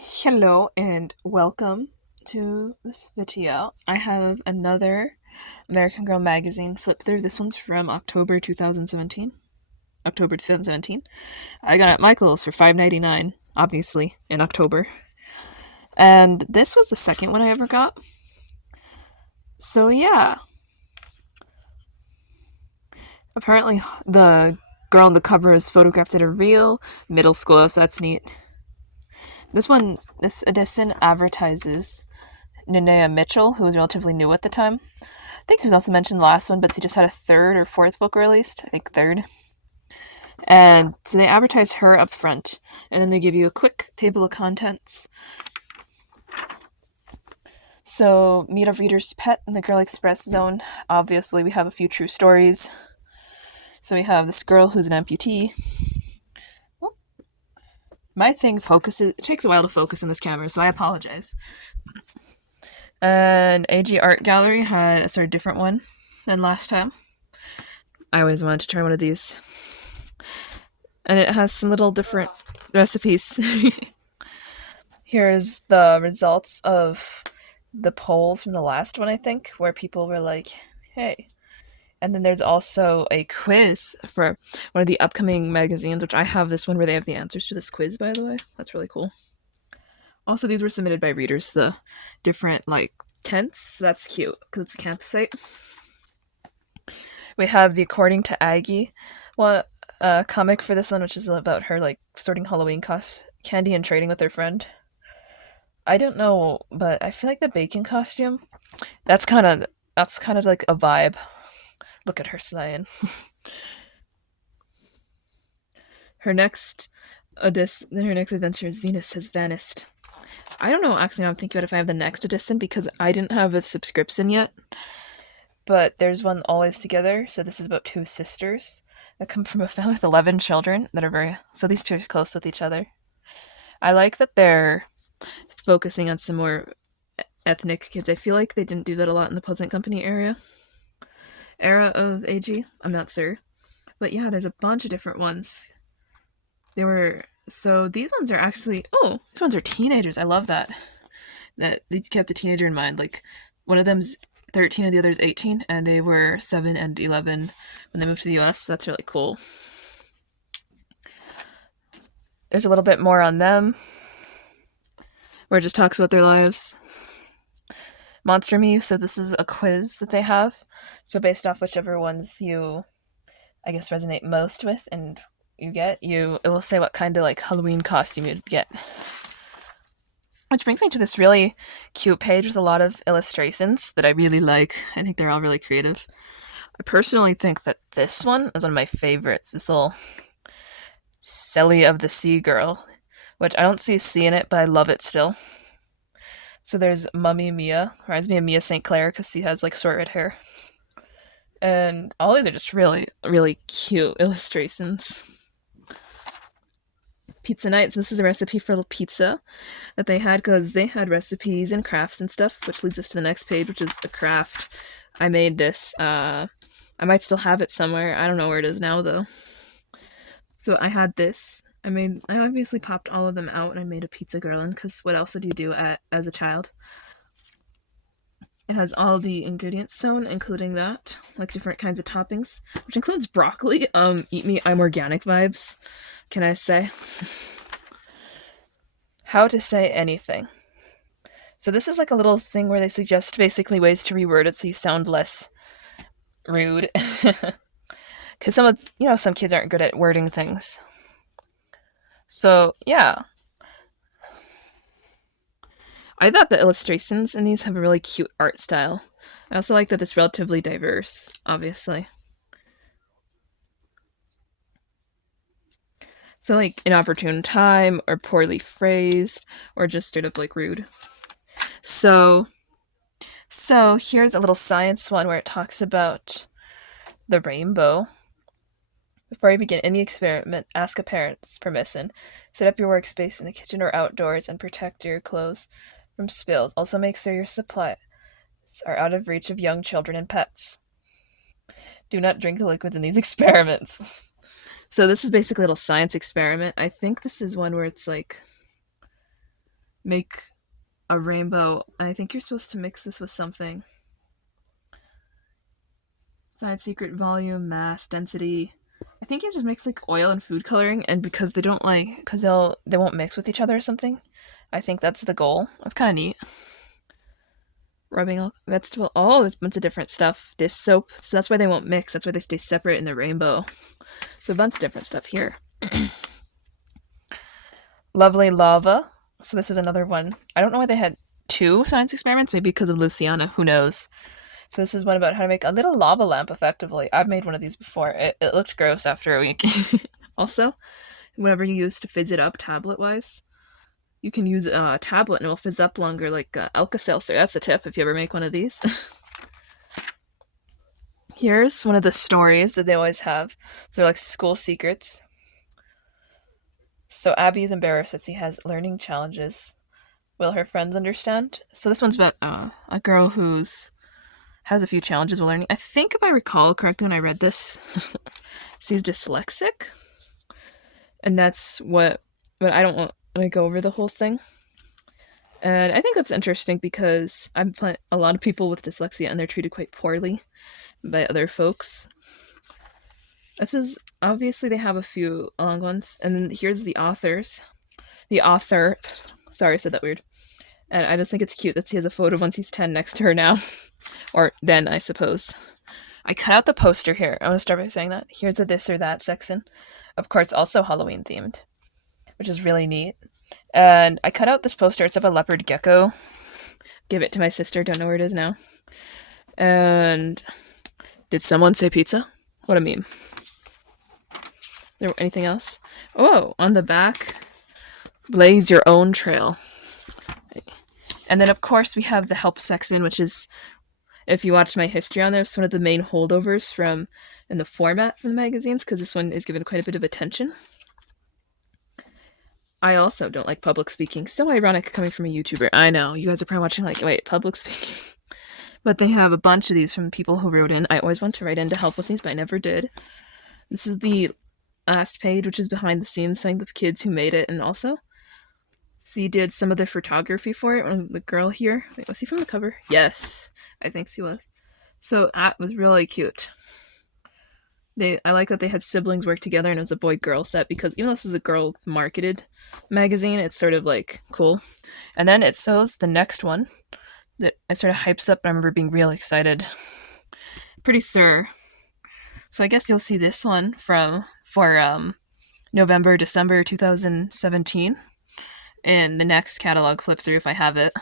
Hello and welcome to this video. I have another American Girl magazine flip through. This one's from October 2017. October 2017. I got it at Michael's for $5.99, obviously, in October. And this was the second one I ever got. So yeah. Apparently the girl on the cover is photographed at a real middle school, so that's neat. This edition advertises Nenea Mitchell, who was relatively new at the time. I think she was also mentioned in the last one, but she just had a third or fourth book released. I think third. And so they advertise her up front, and then they give you a quick table of contents. So, meet a reader's pet in the Girl Express zone. Obviously, we have a few true stories. So we have this girl who's an amputee. My thing focuses. It takes a while to focus in this camera, so I apologize. And AG Art Gallery had a sort of different one than last time. I always wanted to try one of these. And it has some little different recipes. Here's the results of the polls from the last one, I think, where people were like, hey. And then there's also a quiz for one of the upcoming magazines, which I have this one where they have the answers to this quiz, by the way. That's really cool. Also, these were submitted by readers, the different, like, tents. That's cute, because it's a campus site. We have the According to Aggie comic for this one, which is about her, like, sorting Halloween candy and trading with her friend. I don't know, but I feel like the bacon costume, that's kind of like a vibe. Look at her slaying. her next her next adventure is Venus Has Vanished. I don't know, actually, I'm thinking about if I have the next edition because I didn't have a subscription yet. But there's one Always Together, so this is about two sisters that come from a family with 11 children that are so these two are close with each other. I like that they're focusing on some more ethnic kids. I feel like they didn't do that a lot in the Pleasant Company era of AG. I'm not sure. But yeah, there's a bunch of different ones. These ones are actually, these ones are teenagers. I love that. That they kept a teenager in mind. Like, one of them's 13 and the other's 18, and they were 7 and 11 when they moved to the US. So that's really cool. There's a little bit more on them, where it just talks about their lives. Monster Me, so this is a quiz that they have. So based off whichever ones you, I guess, resonate most with and it will say what kind of, like, Halloween costume you'd get. Which brings me to this really cute page with a lot of illustrations that I really like. I think they're all really creative. I personally think that this one is one of my favorites. This little Silly of the Sea girl, which I don't see a C in it, but I love it still. So there's Mummy Mia. Reminds me of Mia St. Clair because she has, like, short red hair. And all these are just really, really cute illustrations. Pizza nights. This is a recipe for a little pizza that they had because they had recipes and crafts and stuff, which leads us to the next page, which is a craft. I made this. I might still have it somewhere. I don't know where it is now, though. So I had this. I obviously popped all of them out and I made a pizza garland because what else would you do as a child? It has all the ingredients sewn, including that, like different kinds of toppings, which includes broccoli. Eat me, I'm organic vibes. Can I say? How to say anything. So this is like a little thing where they suggest basically ways to reword it so you sound less rude. Because some kids aren't good at wording things. So yeah, I thought the illustrations in these have a really cute art style. I also like that it's relatively diverse, obviously. So, like, inopportune time, or poorly phrased, or just straight up, like, rude. So here's a little science one where it talks about the rainbow. Before you begin any experiment, ask a parent's permission. Set up your workspace in the kitchen or outdoors and protect your clothes from spills. Also, make sure your supplies are out of reach of young children and pets. Do not drink the liquids in these experiments. So this is basically a little science experiment. I think this is one where it's like make a rainbow. I think you're supposed to mix this with something. Science secret, volume, mass, density. I think you just mix like oil and food coloring, and because they don't like, because they won't mix with each other or something. I think that's the goal. That's kind of neat. Rubbing vegetable. Oh, there's a bunch of different stuff. Dish soap. So that's why they won't mix. That's why they stay separate in the rainbow. So a bunch of different stuff here. Lovely lava. So this is another one. I don't know why they had two science experiments. Maybe because of Luciana. Who knows? So this is one about how to make a little lava lamp effectively. I've made one of these before. It looked gross after a week. Also, whenever you use to fizz it up tablet-wise, you can use a tablet and it will fizz up longer, like Alka-Seltzer. That's a tip if you ever make one of these. Here's one of the stories that they always have. So they're like school secrets. So Abby is embarrassed that she has learning challenges. Will her friends understand? So this one's about a girl who's has a few challenges while learning. I think if I recall correctly when I read this, she's dyslexic. And that's what but I don't want to go over the whole thing. And I think that's interesting because a lot of people with dyslexia and they're treated quite poorly by other folks. This is obviously they have a few long ones, and then here's the authors. The author, sorry, I said that weird. And I just think it's cute that she has a photo of once he's 10 next to her now. Or then, I suppose. I cut out the poster here. I want to start by saying that. Here's the this or that section. Of course, also Halloween themed, which is really neat. And I cut out this poster. It's of a leopard gecko. Give it to my sister. Don't know where it is now. And did someone say pizza? What a meme. There anything else? Oh, on the back, blaze your own trail. And then, of course, we have the help section, which is, if you watch my history on there, it's one of the main holdovers from in the format from the magazines, because this one is given quite a bit of attention. I also don't like public speaking. So ironic coming from a YouTuber. I know, you guys are probably watching like, wait, public speaking? But they have a bunch of these from people who wrote in. I always want to write in to help with these, but I never did. This is the last page, which is behind the scenes, showing the kids who made it, and also she did some of the photography for it. The girl here, wait, was he from the cover? Yes, I think she was. So that was really cute. I like that they had siblings work together and it was a boy-girl set, because even though this is a girl marketed magazine, it's sort of like cool. And then it shows the next one that it sort of hypes up. I remember being real excited. Pretty sure. So I guess you'll see this one for November, December 2017 in the next catalog flip through if I have it.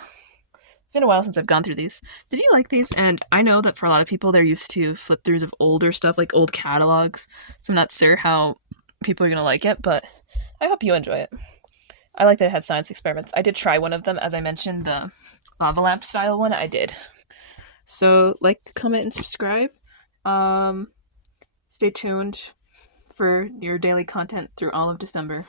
It's been a while since I've gone through these. Did you like these? And I know that for a lot of people, they're used to flip throughs of older stuff, like old catalogs. So I'm not sure how people are going to like it, but I hope you enjoy it. I like that it had science experiments. I did try one of them, as I mentioned, the lava lamp style one. I did. So like, comment, and subscribe. Stay tuned for your daily content through all of December.